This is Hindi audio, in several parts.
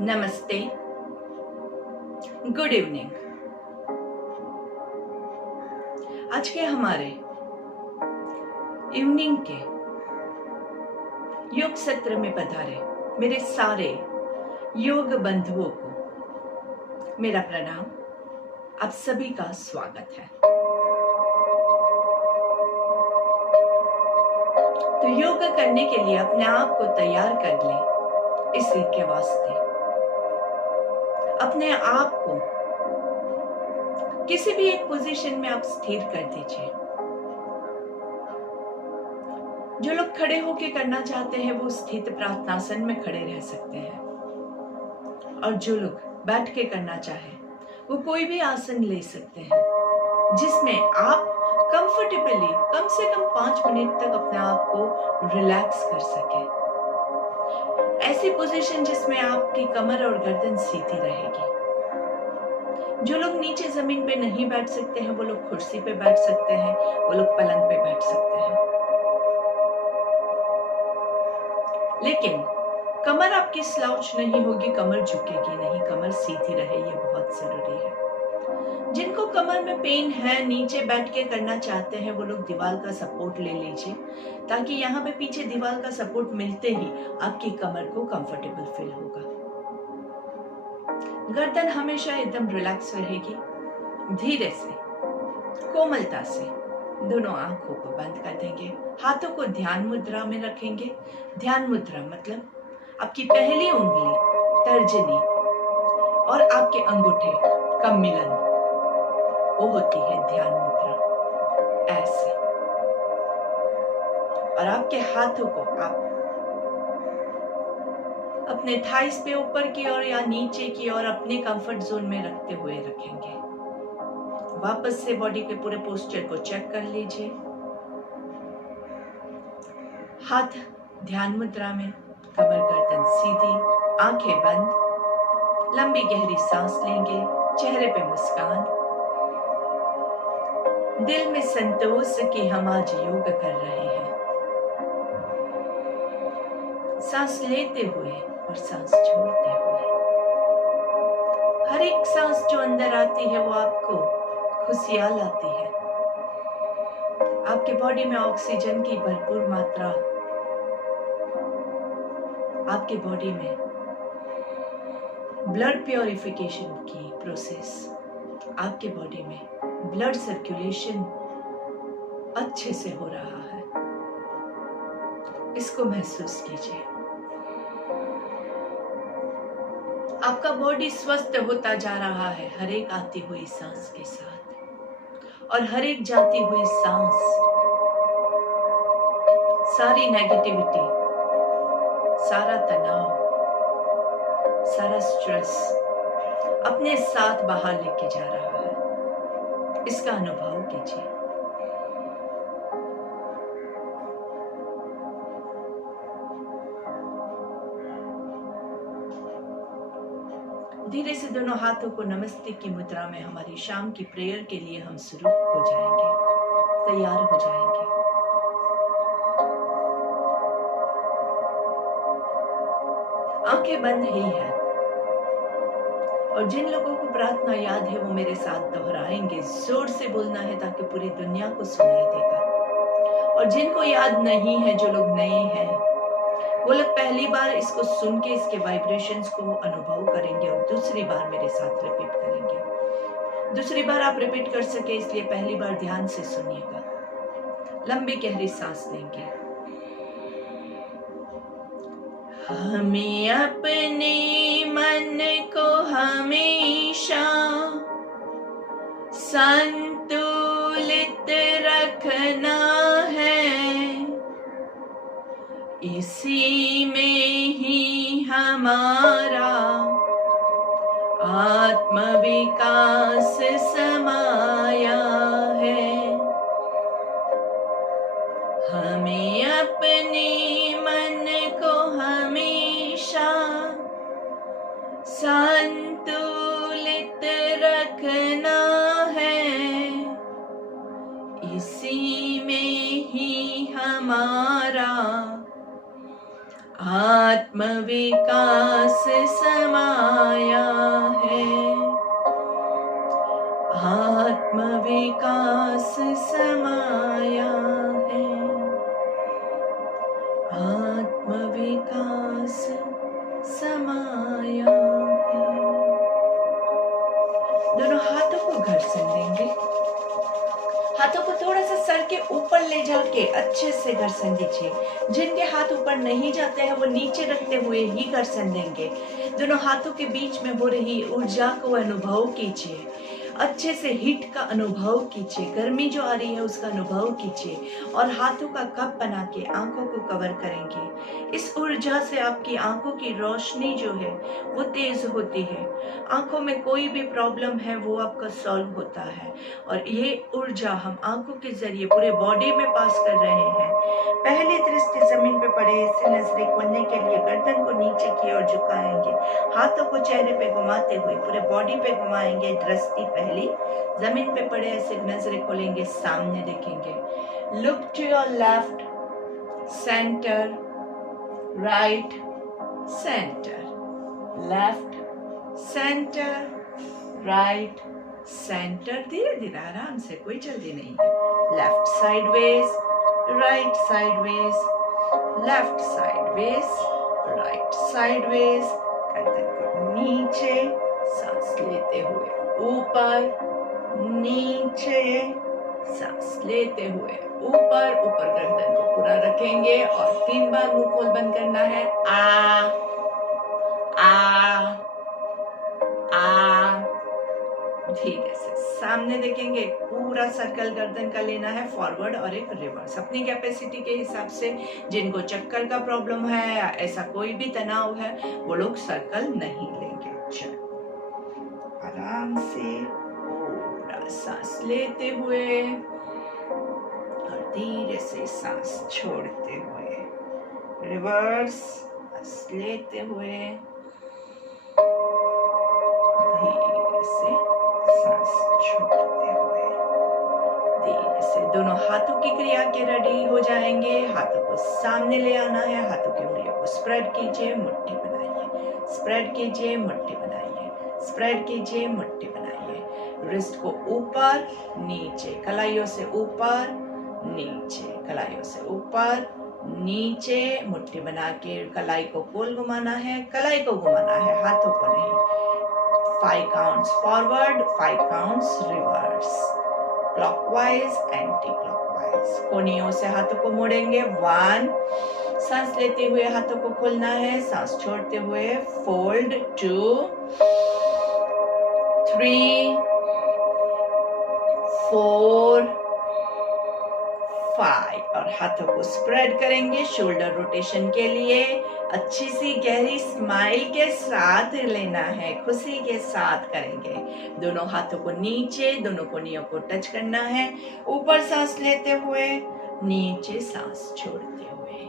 नमस्ते, गुड इवनिंग। आज के हमारे इवनिंग के योग सत्र में पधारे मेरे सारे योग बंधुओं को मेरा प्रणाम। आप सभी का स्वागत है। तो योग करने के लिए अपने आप को तैयार कर लें। इसी के वास्ते अपने आप को किसी भी एक पोजीशन में आप स्थिर कर दीजिए। जो लोग खड़े होकर करना चाहते हैं वो स्थित प्रार्थनासन में खड़े रह सकते हैं, और जो लोग बैठ के करना चाहे वो कोई भी आसन ले सकते हैं जिसमें आप कंफर्टेबली कम से कम 5 मिनट तक अपने आप को रिलैक्स कर सके। ऐसी पोजीशन जिसमें आपकी कमर और गर्दन सीधी रहेगी। जो लोग नीचे जमीन पे नहीं बैठ सकते हैं वो लोग कुर्सी पे बैठ सकते हैं, वो लोग पलंग पे बैठ सकते हैं, लेकिन कमर आपकी स्लाउच नहीं होगी, कमर झुकेगी नहीं, कमर सीधी रहे, ये बहुत जरूरी है। जिनको कमर में पेन है, नीचे बैठ के करना चाहते हैं, वो लोग दीवार का सपोर्ट ले लीजिए, ताकि यहाँ पे पीछे दीवार का सपोर्ट मिलते ही आपकी कमर को कंफर्टेबल फील होगा। गर्दन हमेशा एकदम रिलैक्स रहेगी। धीरे से, कोमलता से दोनों आंखों को बंद कर देंगे। हाथों को ध्यान मुद्रा में रखेंगे। ध्यान मुद्रा मतलब आपकी पहली उंगली, तर्जनी और आपके अंगूठे का मिलन, वो होती है ध्यान मुद्रा। ऐसे, और आपके हाथों को आप अपने थाइस पे ऊपर की ओर या नीचे की ओर अपने कंफर्ट जोन में रखते हुए रखेंगे। वापस से बॉडी के पूरे पोस्चर को चेक कर लीजिए। हाथ ध्यान मुद्रा में, कमर गर्दन सीधी, आंखें बंद, लंबी गहरी सांस लेंगे, चेहरे पे मुस्कान, दिल में संतोष कि हम आज योग कर रहे हैं। सांस लेते हुए और सांस छोड़ते हुए, हर एक सांस जो अंदर आती है वो आपको खुशियां लाती है। आपके बॉडी में ऑक्सीजन की भरपूर मात्रा, आपके बॉडी में ब्लड प्योरिफिकेशन की प्रोसेस, आपके बॉडी में ब्लड सर्कुलेशन अच्छे से हो रहा है। इसको महसूस कीजिए। आपका बॉडी स्वस्थ होता जा रहा है हर एक आती हुई सांस के साथ, और हर एक जाती हुई सांस सारी नेगेटिविटी, सारा तनाव, सारा स्ट्रेस अपने साथ बाहर लेके जा रहा है। इसका अनुभव कीजिए। धीरे से दोनों हाथों को नमस्ते की मुद्रा में हमारी शाम की प्रेयर के लिए हम शुरू हो जाएंगे, तैयार हो जाएंगे। आंखें बंद ही है, और जिन लोगों को प्रार्थना याद है वो मेरे साथ दोहराएंगे। जोर से बोलना है ताकि पूरी दुनिया को सुनाई देगा। और जिनको याद नहीं है, जो लोग नए हैं, वो लोग पहली बार इसको सुन के इसके वाइब्रेशंस को अनुभव करेंगे और दूसरी बार मेरे साथ रिपीट करेंगे। दूसरी बार आप रिपीट कर सके इसलिए पहली बार ध्यान से सुनिएगा। लंबी गहरी सांस लेंगे। हमें अपने मन को हमेशा संतुलित रखना है। इसी में ही हमारा आत्मविकास समाया है। हमें अपने मन को हमेशा संतुलित रखना है। इसी में ही हमारा आत्मविकास समाया है, आत्मविकास समाया है, आत्मविकास समाया है। दोनों हाथों को घर्षण देंगे, हाथों को थोड़ा सा सर के ऊपर ले जाके अच्छे से घर्षण दीजिए। जिनके हाथ ऊपर नहीं जाते हैं वो नीचे रखते हुए ही घर्षण देंगे। दोनों हाथों के बीच में हो रही ऊर्जा को अनुभव कीजिए, अच्छे से हीट का अनुभव कीजिए, गर्मी जो आ रही है उसका अनुभव कीजिए और हाथों का कप बना के आंखों को कवर करेंगे। इस ऊर्जा से आपकी आंखों की रोशनी जो है वो तेज होती है, आंखों में कोई भी प्रॉब्लम है वो आपका सॉल्व होता है और ये ऊर्जा हम आंखों के जरिए पूरे बॉडी में पास कर रहे हैं। पहली दृष्टि जमीन पे पड़े ऐसे नजरें खोलने के लिए गर्दन को नीचे की ओर झुकाएंगे, हाथों को चेहरे पे घुमाते हुए पूरे बॉडी पे घुमाएंगे। दृष्टि पहली जमीन पे पड़े ऐसे नजरें खोलेंगे, सामने देखेंगे। Look to your left, centre, right, centre, left, centre, right, centre. धीरे धीरे आराम से, कोई जल्दी नहीं है। Left sideways, right sideways, left sideways, right sideways. गर्दन को नीचे, सांस लेते हुए ऊपर, नीचे, सांस लेते हुए ऊपर। ऊपर गर्दन को पूरा रखेंगे और 3 बार मुंह खोल बंद करना है। आ आ आ। धीरे से सामने देखेंगे, पूरा सर्कल गर्दन का लेना है, फॉरवर्ड और एक रिवर्स। अपनी कैपेसिटी के हिसाब से, जिनको चक्कर का प्रॉब्लम है या ऐसा कोई भी तनाव है वो लोग सर्कल नहीं लेंगे। चलो आराम से पूरा सांस लेते हुए और धीरे से सांस छोड़ते हुए, रिवर्स सांस लेते हुए, धीरे से सांस छोड़ते हुए, धीरे से। दोनों हाथों की क्रिया के रेडी हो जाएंगे। हाथों को सामने ले आना है, हाथों की उंगलियों को स्प्रेड कीजिए, मुट्ठी बनाइए, स्प्रेड कीजिए, मुट्ठी बनाइए, स्प्रेड कीजिए, मुट्ठी बनाइए। रिस्ट को ऊपर नीचे, कलाइयों से ऊपर नीचे, कलाइयों से ऊपर नीचे, मुट्ठी बना के कलाई को गोल घुमाना है, कलाई को घुमाना है, हाथों को नहीं। 5 counts forward, 5 counts reverse, clockwise, anti clockwise. कोनियों से हाथों को मोड़ेंगे। 1, सांस लेते हुए हाथों को खोलना है, सांस छोड़ते हुए फोल्ड। 2, 3, 4, 5 और हाथों को स्प्रेड करेंगे शोल्डर रोटेशन के लिए। अच्छी सी गहरी स्माइल के साथ लेना है, खुशी के साथ करेंगे। दोनों हाथों को नीचे, दोनों कोनियों को टच करना है। ऊपर सांस लेते हुए, नीचे सांस छोड़ते हुए,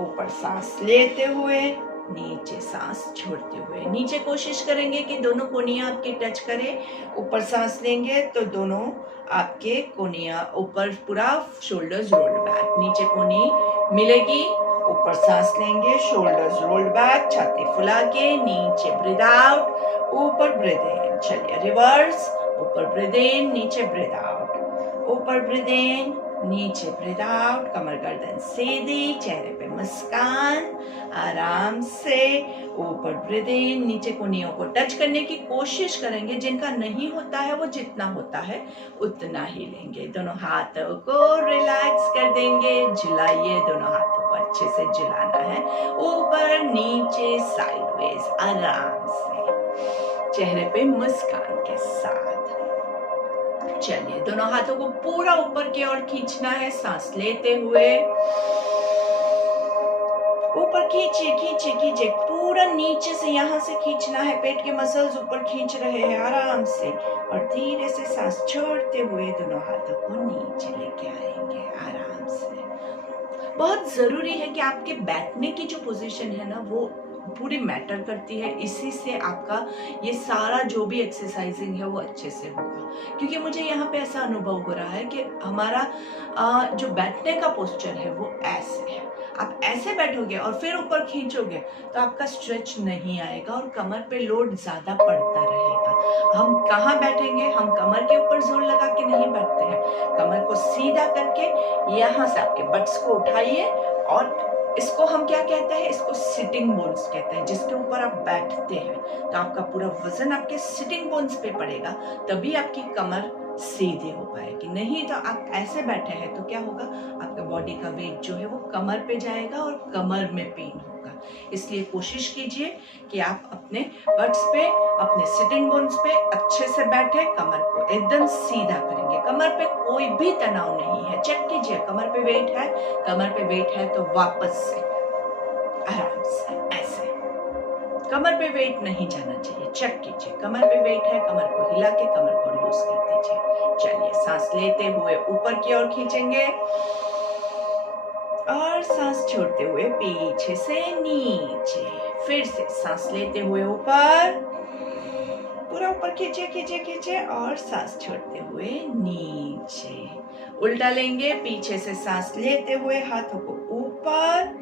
ऊपर सांस लेते हुए, नीचे सांस छोड़ते हुए। नीचे कोशिश करेंगे कि दोनों कोनियां आपकी टच करें। ऊपर सांस लेंगे तो दोनों आपके कोनियां ऊपर, पूरा शोल्डर्स रोल्ड बैक, नीचे कोनी मिलेगी। ऊपर सांस लेंगे, शोल्डर्स रोल्ड बैक, छाती फुला के नीचे ब्रीथ आउट, ऊपर ब्रीथ इन। चलिए रिवर्स, ऊपर ब्रीथ इन, नीचे ब्रीथ आउट, ऊपर ब्रीथ इन, नीचे ब्रीथ आउट। कमर गर्दन सीधी, चेहरे पे मुस्कान, आराम से ऊपर ब्रीथ इन, नीचे कोनियों को टच करने की कोशिश करेंगे। जिनका नहीं होता है वो जितना होता है उतना ही लेंगे। दोनों हाथों को रिलैक्स कर देंगे, झुलाइए, दोनों हाथों को अच्छे से झुलाना है, ऊपर नीचे साइडवेज, आराम से, चेहरे पे मुस्कान के साथ। चलिए दोनों हाथों को पूरा ऊपर की ओर खींचना है, सांस लेते हुए ऊपर खींचिए, खींचिए, खींचिए, पूरा नीचे से यहाँ से खींचना है, पेट के मसल्स ऊपर खींच रहे हैं आराम से, और धीरे से सांस छोड़ते हुए दोनों हाथों को नीचे लेके आएंगे आराम से। बहुत जरूरी है कि आपके बैठने की जो पोजीशन है ना वो पूरी मैटर करती है। इसी से आपका ये सारा जो भी एक्सरसाइजिंग है वो अच्छे से होगा। क्योंकि मुझे यहाँ पे ऐसा अनुभव हो रहा है कि हमारा जो बैठने का पोस्चर है वो ऐसे है। आप ऐसे बैठोगे और फिर ऊपर खींचोगे तो आपका स्ट्रेच नहीं आएगा और कमर पे लोड ज्यादा पड़ता रहेगा। हम कहाँ बैठेंगे? हम कमर के ऊपर जोर लगा के नहीं बैठते हैं। कमर को सीधा करके यहाँ से आपके बट्स को उठाइए और इसको हम क्या कहते हैं? इसको सिटिंग बोन्स कहते हैं। जिसके ऊपर आप बैठते हैं तो आपका पूरा वजन आपके सिटिंग बोन्स पे पड़ेगा, तभी आपकी कमर सीधी हो पाएगी। नहीं तो आप ऐसे बैठे हैं तो क्या होगा? आपका बॉडी का वेट जो है वो कमर पे जाएगा और कमर में पेन होगा। इसलिए कोशिश कीजिए कि आप अपने बट्स पे, अपने सिटिंग बोन्स पे अच्छे से बैठे, कमर को एकदम सीधा करेंगे। कमर पे कोई भी तनाव नहीं है। चेक कीजिए, कमर पे वेट है, कमर पे वेट है तो वापस से आराम से ऐसे, कमर पे वेट नहीं जाना चाहिए। चेक कीजिए, कमर पे वेट है, कमर को हिला के कमर को लूज कर दीजिए। चलिए, सांस लेते हुए ऊपर की ओर खींचेंगे और सांस छोड़ते हुए पीछे से नीचे। फिर से सांस लेते हुए ऊपर, पूरा ऊपर खींचे खींचे खींचे और सांस छोड़ते हुए नीचे। उल्टा लेंगे, पीछे से सांस लेते हुए हाथों को ऊपर,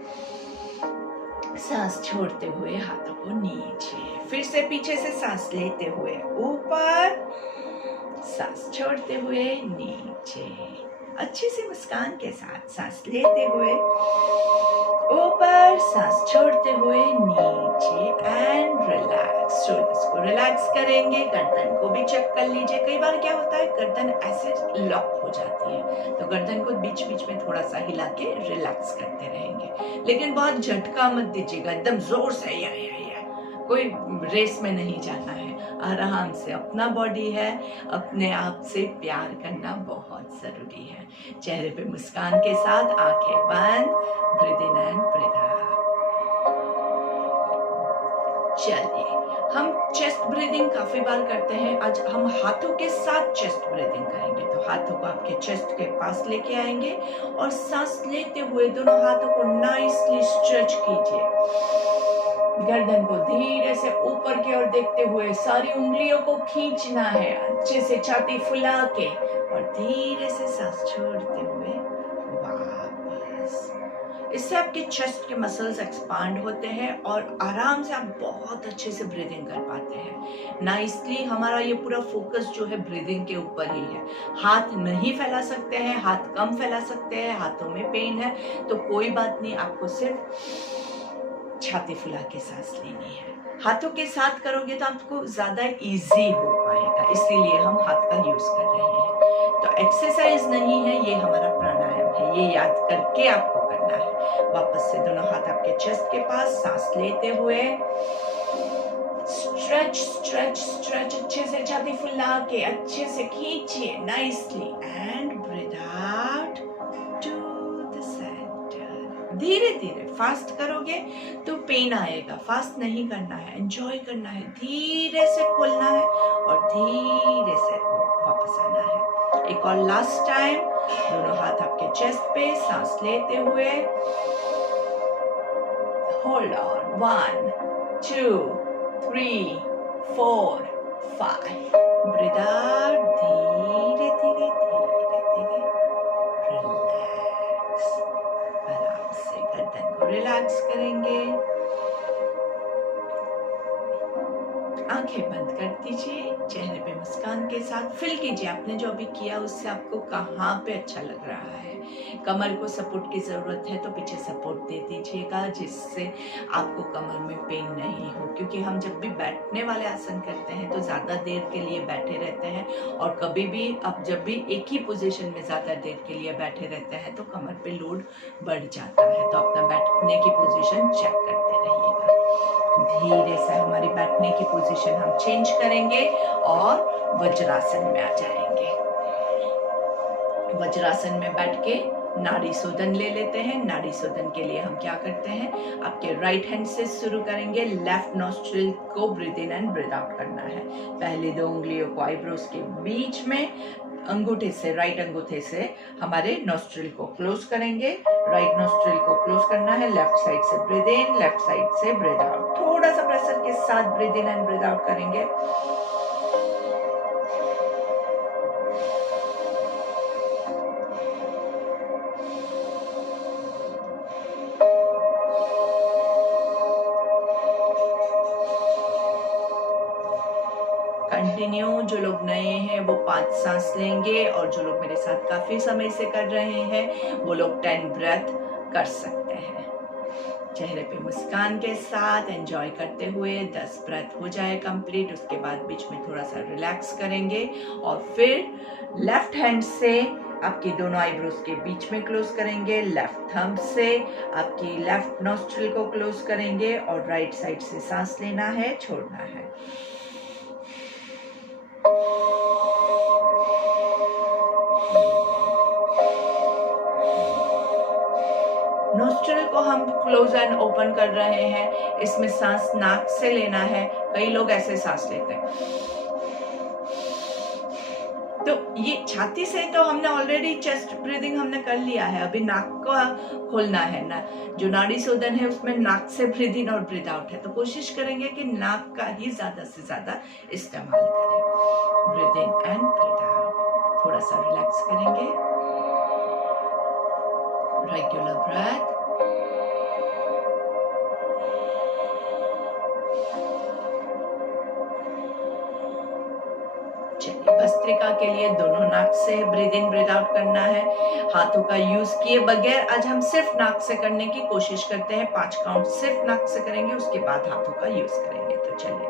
सांस छोड़ते हुए हाथों को नीचे। फिर से पीछे से सांस लेते हुए ऊपर, सांस छोड़ते हुए नीचे। अच्छी सी मुस्कान के साथ सांस लेते हुए ऊपर, सांस छोड़ते हुए नीचे एंड रिलैक्स। शोल्डर्स को रिलैक्स करेंगे, गर्दन को भी चेक कर लीजिए। कई बार क्या होता है, गर्दन ऐसे लॉक हो जाती है तो गर्दन को बीच बीच में थोड़ा सा हिला के रिलैक्स करते रहेंगे। लेकिन बहुत झटका मत दीजिएगा, एकदम जोर से या कोई रेस में नहीं जाना है। आराम से, अपना बॉडी है, अपने आप से प्यार करना बहुत जरूरी है। चेहरे पे मुस्कान के साथ आंखें बंद, breathe in and breathe out. चलिए, हम चेस्ट ब्रीदिंग काफी बार करते हैं। आज हम हाथों के साथ चेस्ट ब्रीदिंग करेंगे। तो हाथों को आपके चेस्ट के पास लेके आएंगे और सांस लेते हुए दोनों हाथों को नाइसली स्ट्रेच कीजिए। गर्दन को धीरे से ऊपर की ओर देखते हुए सारी उंगलियों को खींचना है, अच्छे से छाती फुला के, और धीरे से सांस छोड़ते हुए वापस। इससे आपके चेस्ट के मसल्स एक्सपांड होते हैं और आराम से आप बहुत अच्छे से ब्रीदिंग कर पाते हैं। नाइसली हमारा ये पूरा फोकस जो है ब्रीदिंग के ऊपर ही है। हाथ नहीं फैला सकते हैं, हाथ कम फैला सकते हैं, हाथों में पेन है तो कोई बात नहीं, आपको सिर्फ छाती फुला के सांस लेनी है। हाथों के साथ करोगे तो आपको ज्यादा इजी हो पाएगा, इसीलिए हम हाथ का यूज कर रहे हैं। तो एक्सरसाइज नहीं है, ये हमारा प्राणायाम है, ये याद करके आपको करना है। वापस से दोनों हाथ आपके चेस्ट के पास, सांस लेते हुए स्ट्रेच स्ट्रेच स्ट्रेच, अच्छे से छाती फुला के अच्छे से खींचिए nicely and breathe out to the centre. धीरे धीरे, फास्ट करोगे तो पेन आएगा, फास्ट नहीं करना है, एंजॉय करना है, धीरे से खोलना है और धीरे से वापस आना है। एक और लास्ट टाइम, दोनों हाथ आपके चेस्ट पे, सांस लेते हुए होल्ड ऑन, 1 2 3 4 5, ब्रीथ आउट, धीरे धीरे धीरे धीरे रिलैक्स। आराम से गर्दन को रिलैक्स करेंगे, आंखें बंद कर दीजिए, चेहरे पे मुस्कान के साथ फील कीजिए आपने जो अभी किया उससे आपको कहाँ पे अच्छा लग रहा है। कमर को सपोर्ट की जरूरत है तो पीछे सपोर्ट दे दीजिएगा, जिससे आपको कमर में पेन नहीं हो। क्योंकि हम जब भी बैठने वाले आसन करते हैं तो ज्यादा देर के लिए बैठे रहते हैं, और कभी भी आप जब भी एक ही पोजीशन में ज्यादा देर के लिए बैठे रहते हैं तो कमर पे लोड बढ़ जाता है। तो अपना बैठने की पोजीशन चेक करते रहिएगा। धीरे से हमारी बैठने की पोजीशन हम चेंज करेंगे और वज्रासन में आ जाएंगे। वज्रासन में बैठ के नाड़ी शोधन ले लेते हैं। नाड़ी शोधन के लिए हम क्या करते हैं, आपके राइट हैंड से शुरू करेंगे। लेफ्ट नॉस्ट्रिल को breathe in and breathe out करना है। पहले 2 उंगलियों को आईब्रोज के बीच में अंगूठे से, राइट अंगूठे से हमारे नोस्ट्रिल को क्लोज करेंगे। राइट नोस्ट्रिल को क्लोज करना है। लेफ्ट साइड से ब्रीद इन, लेफ्ट साइड से ब्रीद आउट। थोड़ा सा प्रेशर के साथ breathe in and breathe out करेंगे। कंटिन्यू। जो लोग नए हैं वो 5 सांस लेंगे और जो लोग मेरे साथ काफी समय से कर रहे हैं वो लोग 10 ब्रेथ कर सकते हैं। चेहरे पे मुस्कान के साथ एंजॉय करते हुए 10 ब्रेथ हो जाए कंप्लीट। उसके बाद बीच में थोड़ा सा रिलैक्स करेंगे और फिर लेफ्ट हैंड से आपकी दोनों आईब्रोज के बीच में क्लोज करेंगे। लेफ्ट थंब से आपकी लेफ्ट नोस्ट्रिल को क्लोज करेंगे और राइट साइड से सांस लेना है, छोड़ना है। नोस्ट्रिल को हम क्लोज एंड ओपन कर रहे हैं। इसमें सांस नाक से लेना है। कई लोग ऐसे सांस लेते हैं। तो ये छाती से तो हमने ऑलरेडी चेस्ट ब्रीदिंग हमने कर लिया है। अभी नाक का खोलना है ना, जो नाड़ी शोधन है उसमें नाक से ब्रीद इन और ब्रीद आउट है। तो कोशिश करेंगे कि नाक का ही ज्यादा से ज्यादा इस्तेमाल करें। Breathe in and breathe out. थोड़ा सा रिलैक्स करेंगे। Regular breath. चलिए, भस्त्रिका के लिए दोनों नाक से ब्रीद इन ब्रीद आउट करना है। हाथों का यूज किए बगैर आज हम सिर्फ नाक से करने की कोशिश करते हैं। 5 काउंट सिर्फ नाक से करेंगे, उसके बाद हाथों का यूज करेंगे। तो चलिए,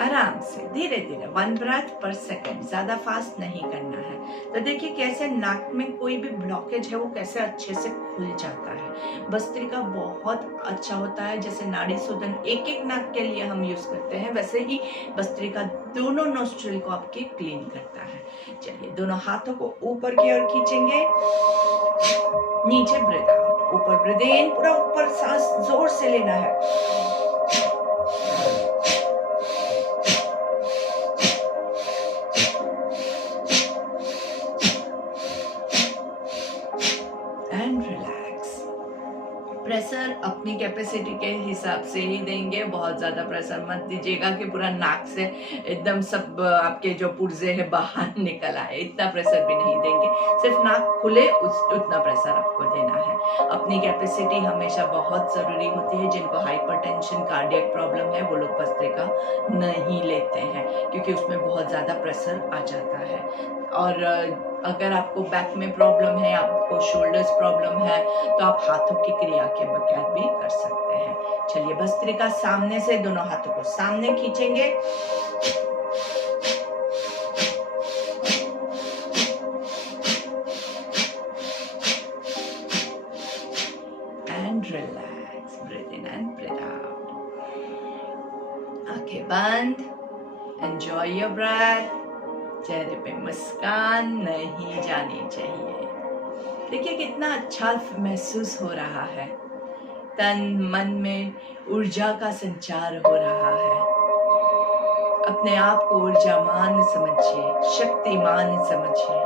आराम से धीरे धीरे 1 ब्रेथ पर सेकंड, ज्यादा फास्ट नहीं करना है। तो देखिए कैसे नाक में कोई भी ब्लॉकेज है वो कैसे अच्छे से खुल जाता है। भस्त्रिका बहुत अच्छा होता है। जैसे नाड़ी शोधन एक एक नाक के लिए हम यूज करते हैं, वैसे ही भस्त्रिका दोनों नोस्ट्रिल को आपके क्लीन करता है। चलिए, दोनों हाथों को ऊपर की ओर खींचेंगे। नीचे ब्रीद आउट। ऊपर ब्रीद इन, पूरा ऊपर सांस जोर से लेना है। प्रेशर अपनी कैपेसिटी के हिसाब से ही देंगे। बहुत ज्यादा प्रेशर मत दीजिएगा कि पूरा नाक से एकदम सब आपके जो पुर्जे है बाहर निकल आए। इतना प्रेशर भी नहीं देंगे, सिर्फ नाक खुले उतना प्रेशर आपको देना है। अपनी कैपेसिटी हमेशा बहुत जरूरी होती है। जिनको हाइपरटेंशन, कार्डियक प्रॉब्लम है वो लोग भस्त्रिका नहीं लेते हैं क्योंकि उसमें बहुत ज्यादा प्रेशर आ जाता है। और अगर आपको बैक में प्रॉब्लम है, आपको शोल्डर्स प्रॉब्लम है, तो आप हाथों की क्रिया के बगैर भी कर सकते हैं। चलिए, भस्त्रिका सामने से दोनों हाथों को सामने खींचेंगे। And relax, breathe in and breathe out. आंखें बंद। Enjoy your breath. चेहरे पे मुस्कान नहीं जानी चाहिए। देखिए कितना अच्छा महसूस हो रहा है। तन मन में ऊर्जा का संचार हो रहा है। अपने आप को ऊर्जामान समझिए, शक्तिमान समझिए।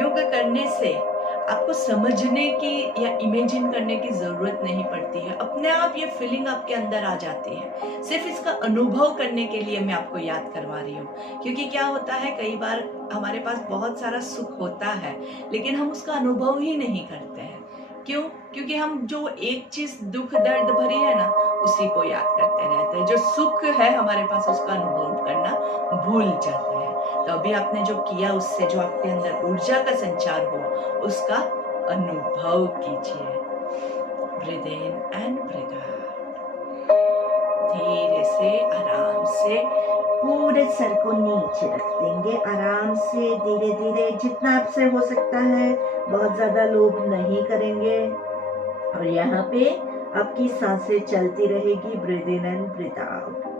योग करने से आपको समझने की या इमेजिन करने की जरूरत नहीं पड़ती है। अपने आप ये फीलिंग आपके अंदर आ जाती है। सिर्फ इसका अनुभव करने के लिए मैं आपको याद करवा रही हूँ। क्योंकि क्या होता है, कई बार हमारे पास बहुत सारा सुख होता है लेकिन हम उसका अनुभव ही नहीं करते हैं। क्यों? क्योंकि हम जो एक चीज दुख दर्द भरी है ना, उसी को याद करते रहते हैं। जो सुख है हमारे पास उसका अनुभव करना भूल जाते हैं। तो अभी आपने जो किया उससे जो आपके अंदर ऊर्जा का संचार हुआ उसका अनुभव कीजिए। Breathe in and breathe out. धीरे से, आराम से पूरे सर को नीचे रख देंगे। आराम से, धीरे धीरे, जितना आपसे हो सकता है। बहुत ज्यादा लोभ नहीं करेंगे। और यहाँ पे आपकी सांसें चलती रहेगी। Breathe in and breathe out.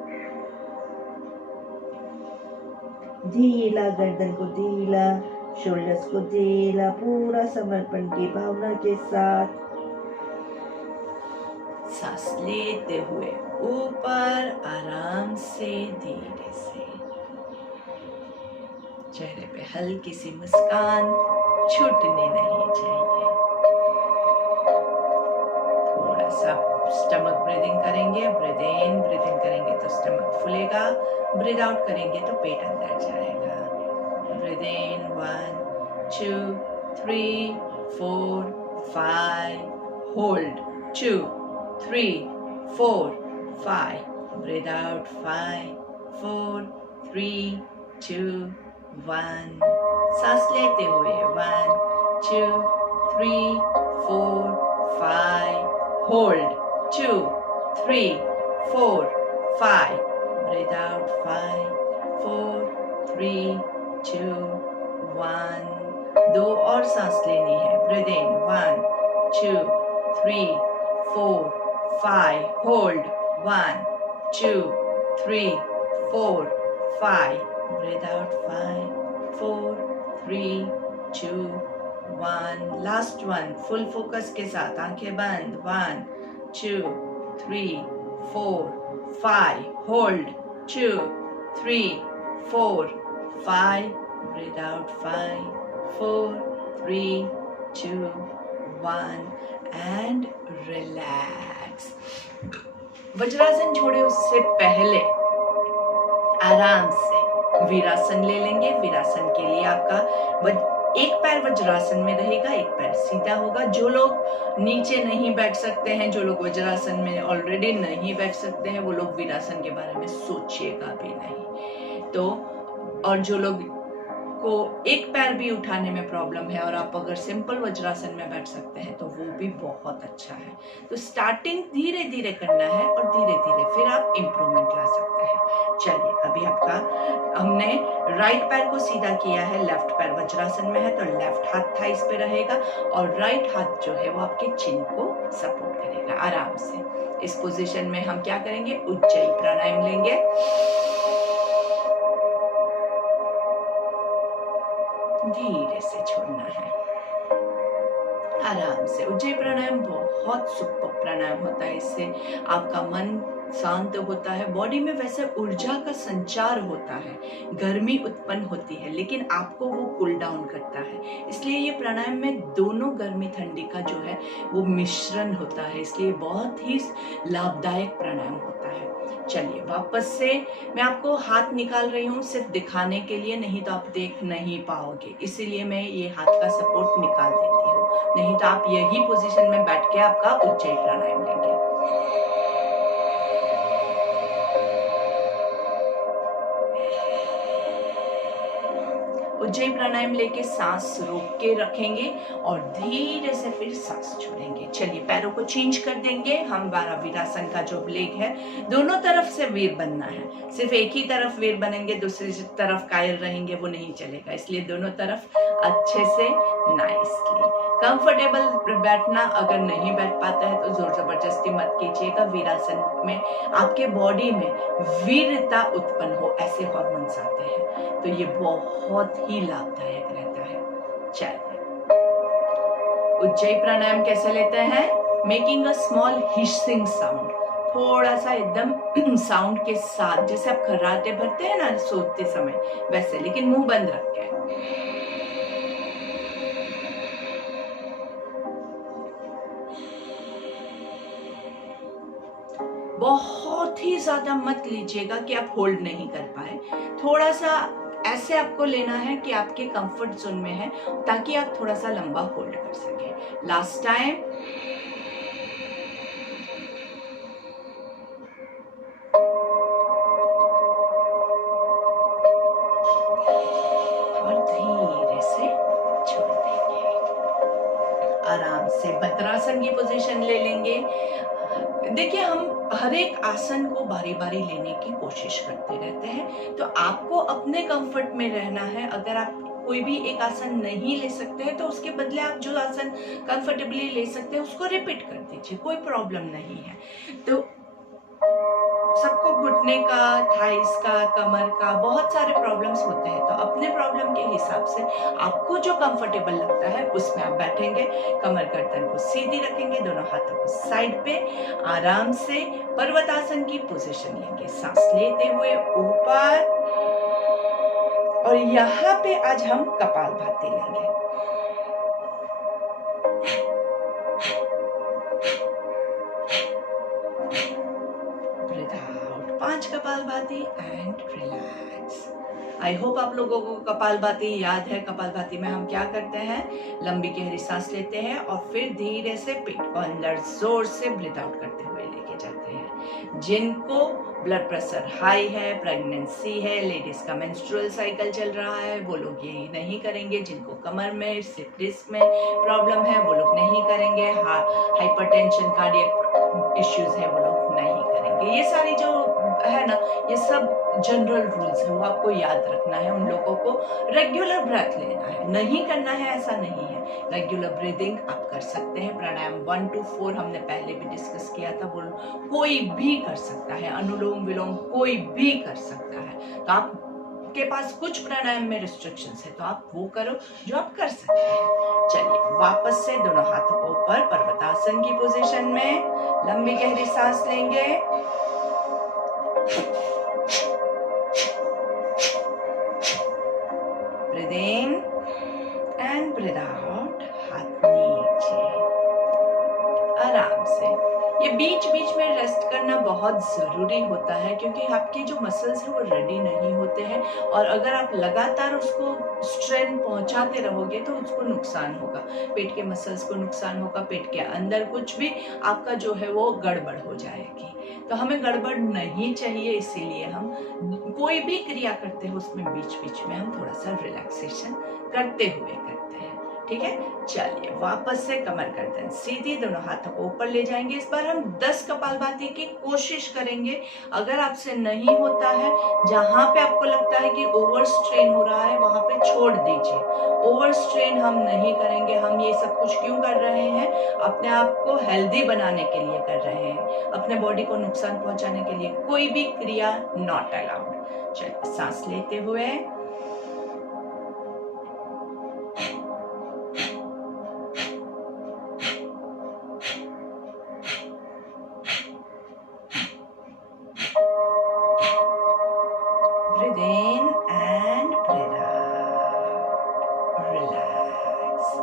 ढीला, गर्दन को ढीला, शोल्डर्स को ढीला, पूरा समर्पण की भावना के साथ सांस लेते हुए ऊपर आराम से, धीरे से। चेहरे पे हल्की सी मुस्कान छूटनी नहीं चाहिए। थोड़ा सा स्टमक ब्रीदिंग करेंगे, ब्रीद इन करेंगे तो स्टमक फूलेगा, ब्रीद आउट करेंगे तो पेट अंदर जाएगा। Breathe in 1 2 3 4 5, hold 2 3 4 5, breathe out 5 4 3 2 1, सांस लेते हुए 1 2 3 4 5, होल्ड 2 3 4 5, ब्रीद आउट 5 4 3 2 1, 2 और सांस लेनी है। Breathe in 1 2 3 4 5, hold 1 2 3 4 5, breathe out 5 4 3 2 1, last one, full focus के साथ आंखें बंद। 1 2 3 4 5, hold 2 3 4 5, breathe out 5 4 3 2 1 and relax. Vajrasana छोड़े उससे पहले आराम से वीरासन ले लेंगे। वीरासन के लिए आपका एक पैर वज्रासन में रहेगा, एक पैर सीधा होगा। जो लोग नीचे नहीं बैठ सकते हैं, जो लोग वज्रासन में ऑलरेडी नहीं बैठ सकते हैं, वो लोग वीरासन के बारे में सोचिएगा भी नहीं। तो और जो लोग को एक पैर भी उठाने में प्रॉब्लम है और आप अगर सिंपल वज्रासन में बैठ सकते हैं तो वो भी बहुत अच्छा है। तो स्टार्टिंग धीरे धीरे करना है और धीरे धीरे फिर आप इम्प्रूवमेंट ला सकते हैं। चलिए, अभी आपका हमने राइट पैर को सीधा किया है, लेफ्ट पैर वज्रासन में है तो लेफ्ट हाथ थाइस पे रहेगा और राइट हाथ जो है वो आपके चिन को सपोर्ट करेगा। आराम से इस पोजीशन में हम क्या करेंगे, उज्जयी प्राणायाम लेंगे। धीरे से छोड़ना है, आराम से। उज्जयी प्राणायाम बहुत सुपर प्राणायाम होता है, इससे आपका मन शांत होता है, बॉडी में वैसे ऊर्जा का संचार होता है, गर्मी उत्पन्न होती है, लेकिन आपको वो कूल डाउन करता है। इसलिए ये प्राणायाम में दोनों गर्मी ठंडी का जो है वो मिश्रण होता है, इसलिए बहुत ही लाभदायक प्राणायाम होता है। चलिए, वापस से मैं आपको हाथ निकाल रही हूँ सिर्फ दिखाने के लिए, नहीं तो आप देख नहीं पाओगे, इसीलिए मैं ये हाथ का सपोर्ट निकाल देती हूँ, नहीं तो आप यही पोजीशन में बैठ के आपका उज्जयी प्राणायाम लेंगे। उज्जयी प्राणायाम लेके सांस रोक के रखेंगे और धीरे से फिर सांस छोड़ेंगे। चलिए, पैरों को चेंज कर देंगे। हम वीरासन का जो लेग है, दोनों तरफ से वीर बनना है। सिर्फ एक ही तरफ वीर बनेंगे, दूसरी तरफ कायल रहेंगे, वो नहीं चलेगा। इसलिए दोनों तरफ अच्छे से नाइसली कंफर्टेबल बैठना। अगर नहीं बैठ पाता है तो जोर जबरदस्ती मत कीजिएगा। वीरासन में आपके बॉडी में वीरता उत्पन्न हो, ऐसे हार्मोन्स आते हैं, तो ये बहुत ही लाभदायक रहता है। चलिए, उज्जयी प्राणायाम कैसे लेते हैं, making a small hissing sound, थोड़ा सा एकदम साउंड के साथ, जैसे आप खर्राटे भरते हैं ना सोते समय, वैसे, लेकिन मुंह बंद रख के। बहुत ही ज्यादा मत लीजिएगा कि आप होल्ड नहीं कर पाए, थोड़ा सा ऐसे आपको लेना है कि आपके कंफर्ट जोन में है, ताकि आप थोड़ा सा लंबा होल्ड कर सके। लास्ट टाइम, और धीरे से छोड़ देंगे। आराम से भद्रासन की पोजीशन ले लेंगे। देखिए, हम हर एक आसन को बारी बारी लेने की कोशिश करते रहते हैं, तो आपको अपने कंफर्ट में रहना है। अगर आप कोई भी एक आसन नहीं ले सकते हैं तो उसके बदले आप जो आसन कंफर्टेबली ले सकते हैं उसको रिपीट कर दीजिए, कोई प्रॉब्लम नहीं है। तो सबको घुटने का, थाइस का, कमर का बहुत सारे प्रॉब्लम्स होते हैं। तो अपने प्रॉब्लम के हिसाब से आपको जो कंफर्टेबल लगता है उसमें आप बैठेंगे, कमर गर्दन को सीधी रखेंगे, दोनों हाथों को साइड पे आराम से पर्वतासन की पोजीशन लेंगे, सांस लेते हुए ऊपर। और यहाँ पे आज हम कपालभाति लेंगे। ब्रीथ आउट 5 कपालभाति एंड रिलैक्स। आई होप आप लोगों को कपालभाति याद है। कपालभाति में हम क्या करते हैं, लंबी गहरी सांस लेते हैं और फिर धीरे से पेट को अंदर जोर से ब्रीथ आउट करते हुए लेके जाते हैं। जिनको ब्लड प्रेशर हाई है, प्रेगनेंसी है, लेडीज का मेंस्ट्रुअल साइकिल चल रहा है, वो लोग ये नहीं करेंगे। जिनको कमर में, स्लिप डिस्क में प्रॉब्लम है, वो लोग नहीं करेंगे। हाइपरटेंशन, कार्डियक इश्यूज है, वो लोग नहीं करेंगे। ये सारी जो है ना, ये सब जनरल रूल्स है, वो आपको याद रखना है। उन लोगों को रेगुलर ब्रेथ लेना है, नहीं करना है ऐसा नहीं है। रेगुलर ब्रीदिंग आप कर सकते हैं। प्राणायाम 1 to 4 हमने पहले भी डिस्कस किया था, वो कोई भी कर सकता है। अनुलोम विलोम कोई भी कर सकता है। तो आप के पास कुछ प्राणायाम में रिस्ट्रिक्शंस है, तो आप वो करो जो आप कर सकते हैं। चलिए वापस से दोनों हाथों को ऊपर पर्वतासन की पोजीशन में, लंबी गहरी सांस लेंगे। Breathe in and breathe out, हाथ नीचे आराम से। ये बीच बीच में रेस्ट करना बहुत ज़रूरी होता है, क्योंकि आपके जो मसल्स हैं वो रेडी नहीं होते हैं। और अगर आप लगातार उसको स्ट्रेन पहुंचाते रहोगे तो उसको नुकसान होगा, पेट के मसल्स को नुकसान होगा, पेट के अंदर कुछ भी आपका जो है वो गड़बड़ हो जाएगी। तो हमें गड़बड़ नहीं चाहिए, इसीलिए हम कोई भी क्रिया करते हैं उसमें बीच बीच में हम थोड़ा सा रिलैक्सेशन करते हुए करते हैं। ठीक है, चलिए वापस से कमर गर्दन सीधी, दोनों हाथों को ऊपर ले जाएंगे। इस बार हम 10 कपालभाति की कोशिश करेंगे। अगर आपसे नहीं होता है, जहां पे आपको लगता है कि ओवर स्ट्रेन हो रहा है वहां पे छोड़ दीजिए। ओवर स्ट्रेन हम नहीं करेंगे। हम ये सब कुछ क्यों कर रहे हैं, अपने आप को हेल्दी बनाने के लिए कर रहे हैं, अपने बॉडी को नुकसान पहुंचाने के लिए कोई भी क्रिया नॉट अलाउड। चलिए सांस लेते हुए breathe in and breathe out, relax।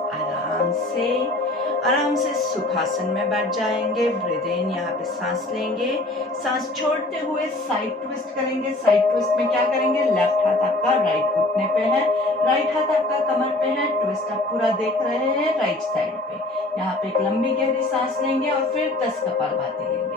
आराम से सुखासन में बैठ जाएंगे। ब्रीथ इन, यहाँ पे सांस लेंगे, सांस छोड़ते हुए साइड ट्विस्ट करेंगे। साइड ट्विस्ट में क्या करेंगे, लेफ्ट हाथ आपका राइट घुटने पे है, राइट हाथ आपका कमर पे है, ट्विस्ट आप पूरा देख रहे हैं राइट साइड पे। यहाँ पे एक लंबी गहरी सांस लेंगे और फिर 10 कपालभाति लेंगे।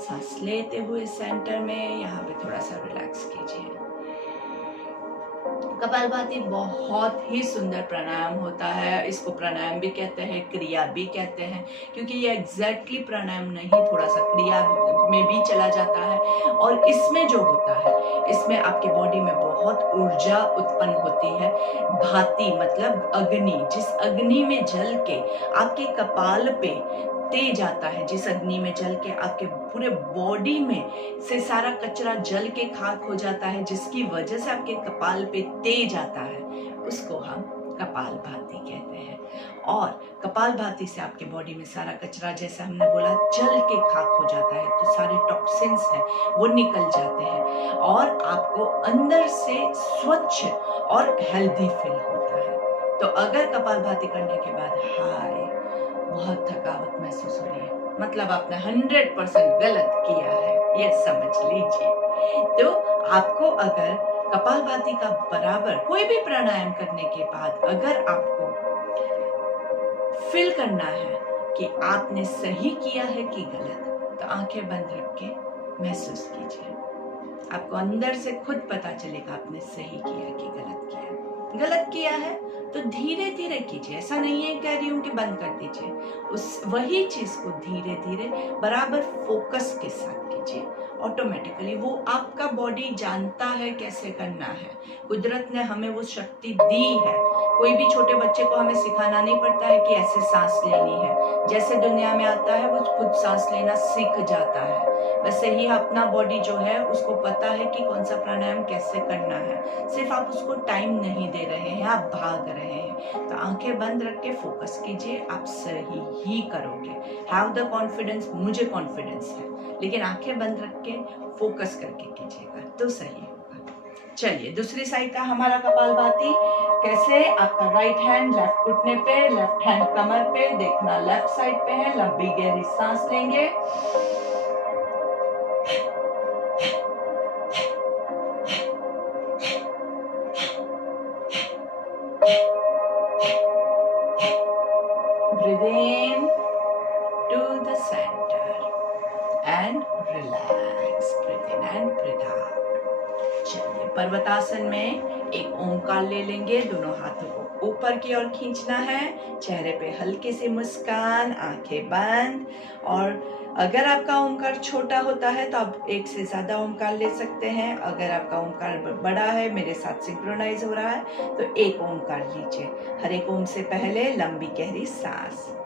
सांस लेते हुए सेंटर में यहाँ पे थोड़ा सा रिलैक्स कीजिए। कपालभाति बहुत ही सुंदर प्राणायाम होता है। इसको प्राणायाम भी कहते हैं, क्रिया भी कहते हैं, क्योंकि ये एग्जैक्टली प्राणायाम नहीं, थोड़ा सा क्रिया में भी चला जाता है। और इसमें जो होता है, इसमें आपके बॉडी में बहुत ऊर्जा उत्पन्न होती है। भाति मतलब अग्नि, जिस अग्नि में जल के आपके कपाल पे तेज आता है, जिस अग्नि में जल के आपके पूरे बॉडी में से सारा कचरा जल के खाक हो जाता है, जिसकी वजह से आपके कपाल पे तेज आता है, उसको हम कपालभाति कहते हैं। और कपालभाति से आपके बॉडी में सारा कचरा, जैसे हमने बोला, जल के खाक हो जाता है, तो सारे टॉक्सिन्स हैं वो निकल जाते हैं और आपको अंदर से स्वच्छ और हेल्दी फील होता है। तो अगर कपालभाति करने के बाद हाय बहुत थकावट महसूस हो रही है, मतलब आपने 100% गलत किया है, ये समझ लीजिए। तो आपको अगर कपालभाति का बराबर कोई भी प्राणायाम करने के बाद अगर आपको फील करना है कि आपने सही किया है कि गलत, तो आंखें बंद रख के महसूस कीजिए। आपको अंदर से खुद पता चलेगा आपने सही किया कि गलत किया। गलत किया है तो धीरे धीरे कीजिए। ऐसा नहीं है कह रही हूँ कि बंद कर दीजिए, उस वही चीज को धीरे धीरे बराबर फोकस के साथ कीजिए। ऑटोमेटिकली वो आपका बॉडी जानता है कैसे करना है। कुदरत ने हमें वो शक्ति दी है। कोई भी छोटे बच्चे को हमें सिखाना नहीं पड़ता है कि ऐसे सांस लेनी है। जैसे दुनिया में आता है वो खुद सांस लेना सीख जाता है, वैसे ही अपना बॉडी जो है उसको पता है कि कौन सा प्राणायाम कैसे करना है। सिर्फ आप उसको टाइम नहीं दे रहे हैं, आप भाग रहे हैं। तो आंखें बंद रख के फोकस कीजिए, आप सही ही करोगे। हैव द कॉन्फिडेंस, मुझे कॉन्फिडेंस है, लेकिन आंखें बंद रख के फोकस करके कीजिएगा तो सही होगा। चलिए दूसरी साइड का हमारा कपालभाति कैसे। आपका राइट हैंड लेफ्ट घुटने पे, लेफ्ट हैंड कमर पे, देखना लेफ्ट साइड पे है। लंबी गहरी सांस लेंगे, breathe in to the center and relax, breathe in and breathe out। चलिए पर्वतासन में एक ओंकार ले लेंगे, दोनों हाथों को ऊपर की ओर खींचना है, चेहरे पे हल्की सी मुस्कान, आंखें बंद। और अगर आपका ओंकार छोटा होता है तो आप एक से ज्यादा ओंकार ले सकते हैं। अगर आपका ओंकार बड़ा है, मेरे साथ सिंक्रोनाइज हो रहा है, तो एक ओंकार लीजिए। हर एक ओम से पहले लंबी गहरी सांस।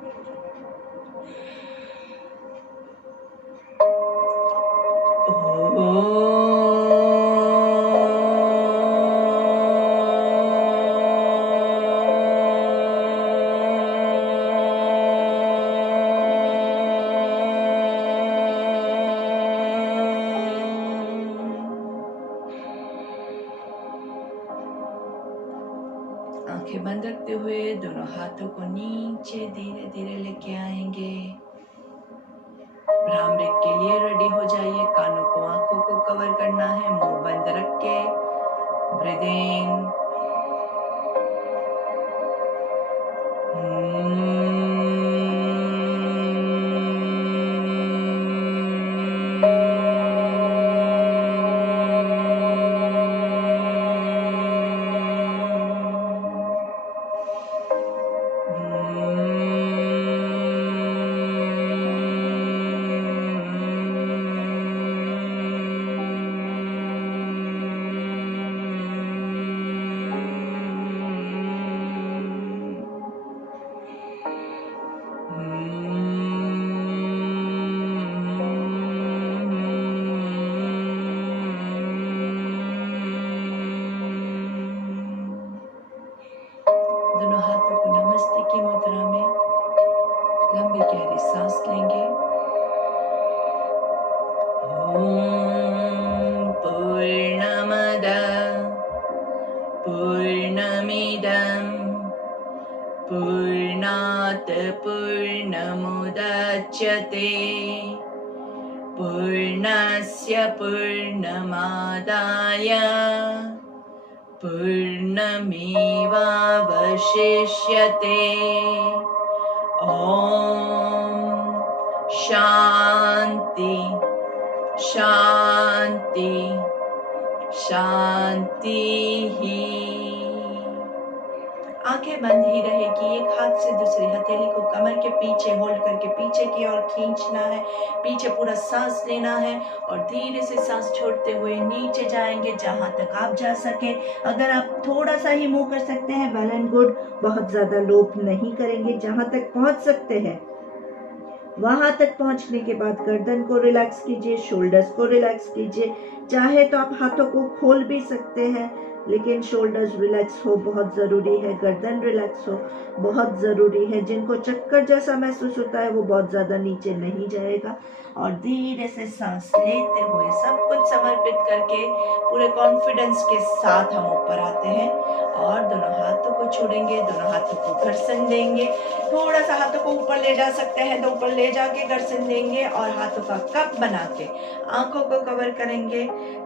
आंखें बंद रखते हुए दोनों हाथों को नीचे धीरे धीरे लेके आएंगे। भ्रामरी के लिए रेडी हो जाइए। कानों को, आंखों को कवर करना है, मुंह बंद रख के। ब्रीथ इन, दोनों हाथों को नमस्ते की मुद्रा में लंबी गहरी सांस लेंगे। ओम पूर्णमद पूर्णमिदं पूर्णात् पूर्णमुदच्यते पूर्णस्य पूर्णमादाय पूर्णमेवावशिष्यते। ओम शांति शांति शांति ही। आंखें बंद ही रहेगी। एक हाथ से दूसरी हथेली को कमर के पीछे होल्ड करके पीछे की ओर खींचना है, पीछे पूरा सांस लेना है और धीरे से सांस छोड़ते हुए नीचे जाएंगे जहां तक आप जा सके। अगर आप थोड़ा सा ही मूव कर सकते हैं वेल एंड गुड, बहुत ज्यादा लोप नहीं करेंगे। जहां तक पहुंच सकते हैं वहां तक पहुंचने के बाद गर्दन को रिलैक्स कीजिए, शोल्डर्स को रिलैक्स कीजिए। चाहे तो आप हाथों को खोल भी सकते हैं, लेकिन शोल्डर्स रिलैक्स हो बहुत ज़रूरी है, गर्दन रिलैक्स हो बहुत ज़रूरी है। जिनको चक्कर जैसा महसूस होता है वो बहुत ज़्यादा नीचे नहीं जाएगा। और धीरे से सांस लेते हुए सब कुछ समर्पित करके पूरे कॉन्फिडेंस के साथ हम ऊपर आते हैं और दोनों हाथों को छोड़ेंगे, दोनों हाथों को घर्षण देंगे। थोड़ा सा हाथों को ऊपर ले जा सकते हैं तो ऊपर ले जाके घर्षण देंगे और हाथों का कप बना के आंखों को कवर करेंगे।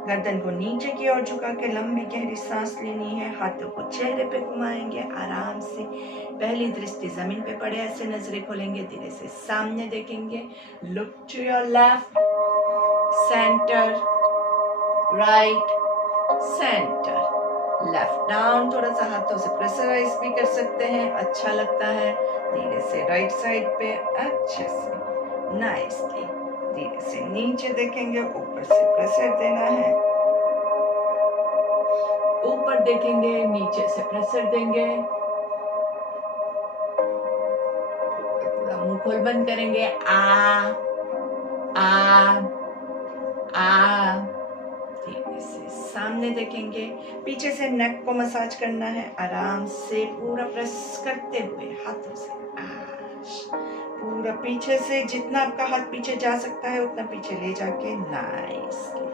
गर्दन को नीचे की ओर झुका के लंबी गहरी सांस लेनी है। हाथों को चेहरे पे घुमाएंगे आराम से। पहली दृष्टि जमीन पे पड़े, ऐसे नजरें खोलेंगे, धीरे से सामने देखेंगे। Look to your left, centre, right, centre. Left down, थोड़ा सा हाथों से प्रेशराइज भी कर सकते हैं, अच्छा लगता है। धीरे से राइट साइड पे अच्छे से नाइसली, धीरे से नीचे देखेंगे, ऊपर से प्रेशर देना है, ऊपर देखेंगे, नीचे से प्रेशर देंगे, पूरा मुंह खोल बंद करेंगे, आ धीरे से सामने देखेंगे, पीछे से नेक को मसाज करना है, आराम से पूरा प्रेस करते हुए हाथों से पूरा पीछे से, जितना आपका हाथ पीछे जा सकता है उतना पीछे ले जाके नाइसली।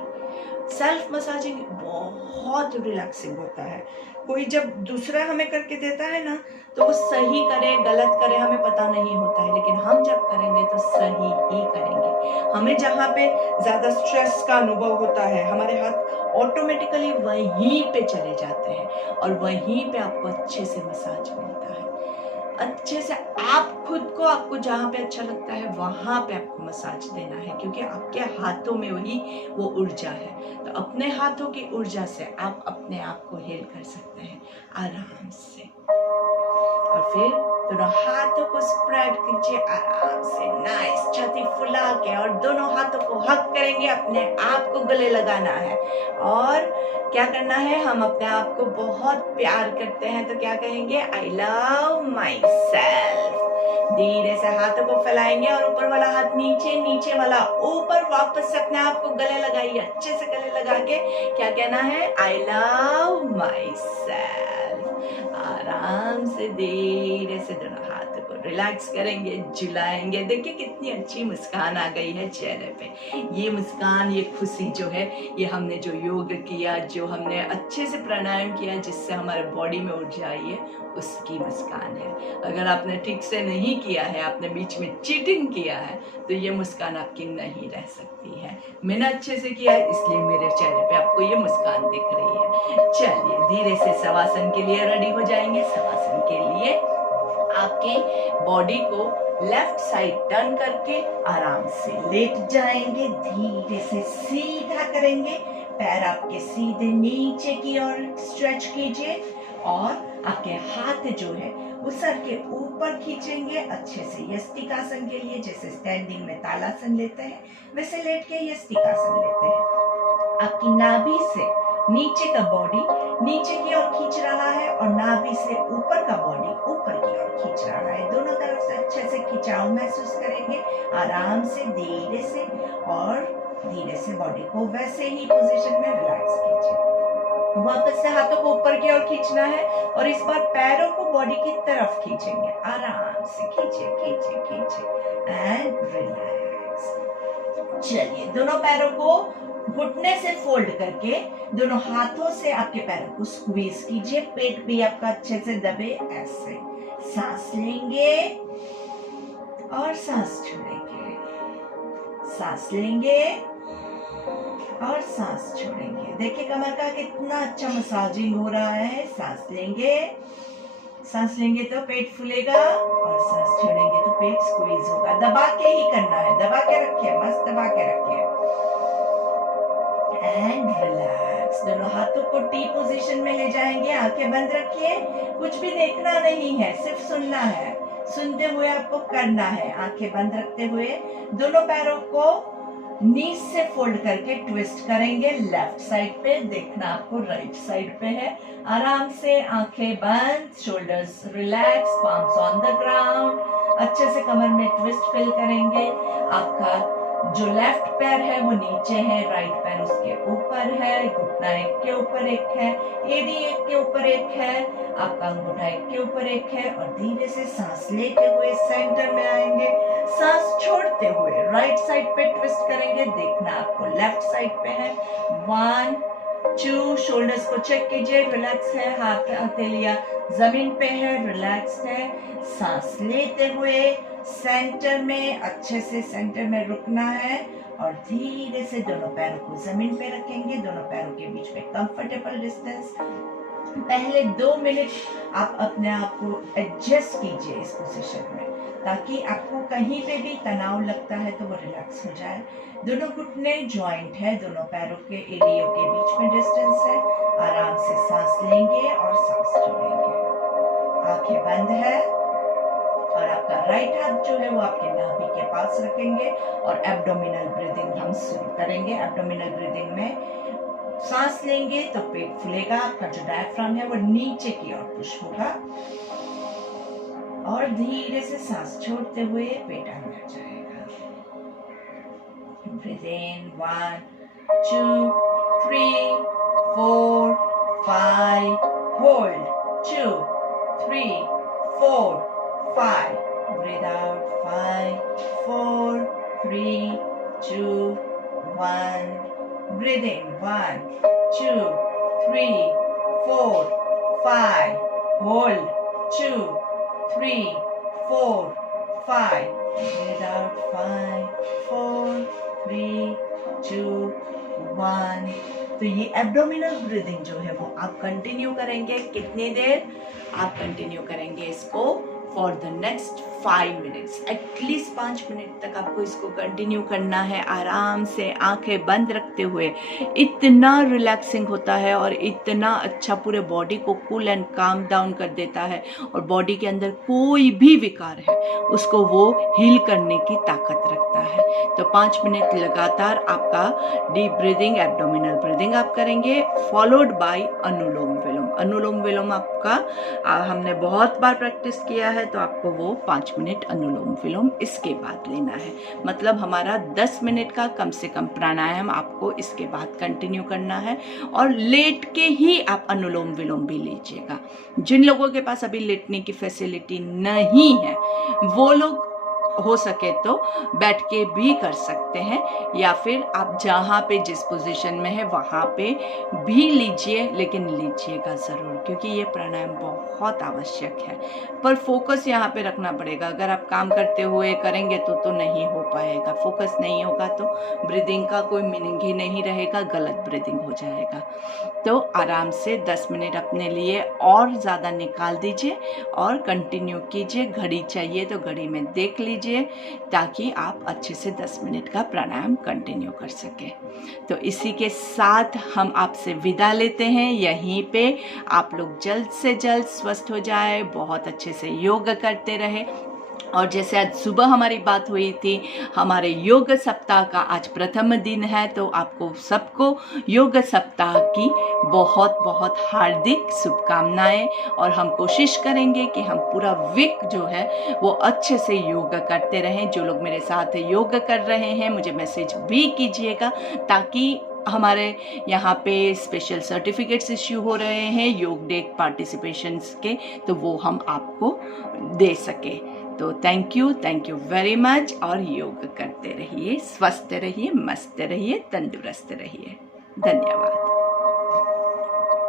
सेल्फ मसाजिंग बहुत रिलैक्सिंग होता है। कोई जब दूसरा हमें करके देता है ना, तो वो सही करे गलत करे हमें पता नहीं होता है, लेकिन हम जब करेंगे तो सही ही करेंगे। हमें जहाँ पे ज्यादा स्ट्रेस का अनुभव होता है, हमारे हाथ ऑटोमेटिकली वहीं पे चले जाते हैं और वहीं पे आपको अच्छे से मसाज मिलता है। अच्छे से आप खुद को, आपको जहाँ पे अच्छा लगता है वहां पे आपको मसाज देना है, क्योंकि आपके हाथों में वही वो ऊर्जा है। तो अपने हाथों की ऊर्जा से आप अपने आप को हील कर सकते हैं आराम से। और फिर दोनों हाथों को स्प्रेड कीजिए आराम से, नाइस, छाती फुला के, और दोनों हाथों को हक करेंगे, अपने आप को गले लगाना है। और क्या करना है, हम अपने आप को बहुत प्यार करते हैं तो क्या कहेंगे, आई लव माई सेल्फ। धीरे से हाथों को फैलाएंगे और ऊपर वाला हाथ नीचे, नीचे वाला ऊपर, वापस से अपने आप को गले लगाइए, अच्छे से गले लगा के क्या कहना है, आई लव माई सेल्फ। आराम से धीरे से दोनों हाथों को रिलैक्स करेंगे, झुलाएंगे। देखिए कितनी अच्छी मुस्कान आ गई है चेहरे पे। ये मुस्कान, ये खुशी जो है, ये हमने जो योग किया, जो हमने अच्छे से प्राणायाम किया, जिससे हमारे बॉडी में ऊर्जा आई है, उसकी मुस्कान है। अगर आपने ठीक से नहीं किया है, आपने बीच में चीटिंग किया है, तो ये मुस्कान आपकी नहीं रह सकती है। मैंने अच्छे से किया है, इसलिए मेरे चेहरे पे आपको ये मुस्कान दिख रही है। चलिए धीरे से शवासन के लिए रेडी हो जाएंगे। शवासन के लिए आपके बॉडी को लेफ्ट साइड टर्न करके आराम से लेट जाएंगे, धीरे से सीधा करेंगे, पैर आपके सीधे नीचे की ओर स्ट्रेच कीजिए और आपके हाथ जो है वो सर के ऊपर खींचेंगे अच्छे से। यष्टिकासन के लिए जैसे स्टैंडिंग में तालासन लेते हैं, वैसे लेट के यष्टिकासन लेते हैं। आपकी नाभि से नीचे का बॉडी नीचे की ओर खींच रहा है और नाभि से ऊपर का बॉडी ऊपर की ओर खींच रहा है। दोनों तरफ से अच्छे से खिंचाव महसूस करेंगे, आराम से धीरे से, और धीरे से बॉडी को वैसे ही पोजीशन में रिलैक्स कीजिए। वापस से हाथों को ऊपर की ओर खींचना है और इस बार पैरों को बॉडी की तरफ खींचेंगे, आराम से खींचे खींचे खींचे एंड रिलैक्स। चलिए दोनों पैरों को घुटने से फोल्ड करके दोनों हाथों से आपके पैरों को स्क्वीज कीजिए, पेट भी आपका अच्छे से दबे, ऐसे। सांस लेंगे और सांस छोड़ेंगे, सांस लेंगे और सांस छोड़ेंगे। देखिए कमर का कितना अच्छा मसाजिंग हो रहा है। सांस लेंगे तो पेट फूलेगा और सांस छोड़ेंगे तो पेट स्क्वीज होगा। दबा के ही करना है, दबा के रखिए, मस्त दबा के रखिए एंड रिलैक्स। दोनों हाथों को टी पोजीशन में ले जाएंगे, आंखें बंद रखिए, कुछ भी देखना नहीं है, सिर्फ सुनना है। सुनते हुए आपको करना है, आंखें बंद रखते हुए। दोनों पैरों को नीज से फोल्ड करके ट्विस्ट करेंगे लेफ्ट साइड पे, देखना आपको राइट साइड पे है। आराम से आंखें बंद, shoulders relax, palms on the ground. अच्छे से कमर में ट्विस्ट फील करेंगे। आपका जो लेफ्ट पैर है वो नीचे है, राइट पैर उसके ऊपर है, घुटना एक के ऊपर एक है, एड़ी एक के ऊपर एक है, आपका अंगूठा एक के ऊपर एक है। और धीरे से सांस लेते हुए सेंटर में आएंगे, सांस छोड़ते हुए राइट साइड पे ट्विस्ट करेंगे, देखना आपको लेफ्ट साइड पे है। 1 2, शोल्डर्स को चेक कीजिए, रिलैक्स है, हाथ हथेलियां जमीन पे है, रिलैक्स है। सांस लेते हुए सेंटर में, अच्छे से सेंटर में रुकना है और धीरे से दोनों पैरों को जमीन पे रखेंगे, दोनों पैरों के बीच में कंफर्टेबल डिस्टेंस। पहले 2 मिनट आप अपने आप को एडजस्ट कीजिए इस पोजीशन में, ताकि आपको कहीं पे भी तनाव लगता है तो वो रिलैक्स हो जाए। दोनों घुटने जॉइंट है, दोनों पैरों के एड़ियों के बीच में डिस्टेंस है। आराम से सांस लेंगे और सांस छोड़ेंगे। आंखें बंद है और आपका राइट हाथ जो है वो आपके नाभि के पास रखेंगे और एब्डोमिनल ब्रीदिंग हम शुरू करेंगे। एब्डोमिनल ब्रीदिंग में सांस लेंगे तो पेट फूलेगा, आपका जो डायफ्राम है वो नीचे की ओर पुश होगा और धीरे से सांस छोड़ते हुए पेट अंदर जाएगा। Breathe in 1 2 3 4 5, hold 2 3 4 5, breathe out 5 4 3 2 1, breathe in 1 2 3 4 5, hold 2 3 4 5, breathe out 5 4 3 2 1। तो ये एब्डोमिनल ब्रीदिंग जो है वो आप कंटिन्यू करेंगे। कितनी देर आप कंटिन्यू करेंगे इसको? For the next 5 minutes, at least 5 minute तक आपको इसको कंटिन्यू करना है। आराम से आंखें बंद रखते हुए। इतना रिलैक्सिंग होता है और इतना अच्छा पूरे बॉडी को कूल एंड काम डाउन कर देता है और बॉडी के अंदर कोई भी विकार है उसको वो हील करने की ताकत रखता है। तो 5 मिनट लगातार आपका डीप ब्रीदिंग, एब्डोमिनल ब्रीदिंग आप करेंगे, फॉलोड बाय अनुलोम विलोम। अनुलोम विलोम आपका हमने बहुत बार प्रैक्टिस किया है, तो आपको वो 5 मिनट अनुलोम विलोम इसके बाद लेना है। मतलब हमारा 10 मिनट का कम से कम प्राणायाम आपको इसके बाद कंटिन्यू करना है। और लेट के ही आप अनुलोम विलोम भी लीजिएगा। जिन लोगों के पास अभी लेटने की फैसिलिटी नहीं है वो लोग हो सके तो बैठ के भी कर सकते हैं, या फिर आप जहाँ पे जिस पोजीशन में है वहाँ पे भी लीजिए, लेकिन लीजिएगा ज़रूर, क्योंकि ये प्राणायाम बहुत आवश्यक है। पर फोकस यहाँ पे रखना पड़ेगा। अगर आप काम करते हुए करेंगे तो नहीं हो पाएगा। फोकस नहीं होगा तो ब्रीदिंग का कोई मीनिंग ही नहीं रहेगा, गलत ब्रीदिंग हो जाएगा। तो आराम से 10 मिनट अपने लिए और ज़्यादा निकाल दीजिए और कंटिन्यू कीजिए। घड़ी चाहिए तो घड़ी में देख लीजिए ताकि आप अच्छे से 10 मिनट का प्राणायाम कंटिन्यू कर सकें। तो इसी के साथ हम आपसे विदा लेते हैं। यहीं पे आप लोग जल्द से जल्द स्वस्थ हो जाए, बहुत अच्छे से योग करते रहे। और जैसे आज सुबह हमारी बात हुई थी, हमारे योग सप्ताह का आज प्रथम दिन है, तो आपको सबको योग सप्ताह की बहुत बहुत हार्दिक शुभकामनाएं। और हम कोशिश करेंगे कि हम पूरा वीक जो है वो अच्छे से योग करते रहें। जो लोग मेरे साथ योग कर रहे हैं मुझे मैसेज भी कीजिएगा, ताकि हमारे यहाँ पे स्पेशल सर्टिफिकेट्स इश्यू हो रहे हैं योग डे पार्टिसिपेशंस के, तो वो हम आपको दे सके। तो थैंक यू वेरी मच। और योग करते रहिए, स्वस्थ रहिए, मस्त रहिए, तंदुरुस्त रहिए। धन्यवाद।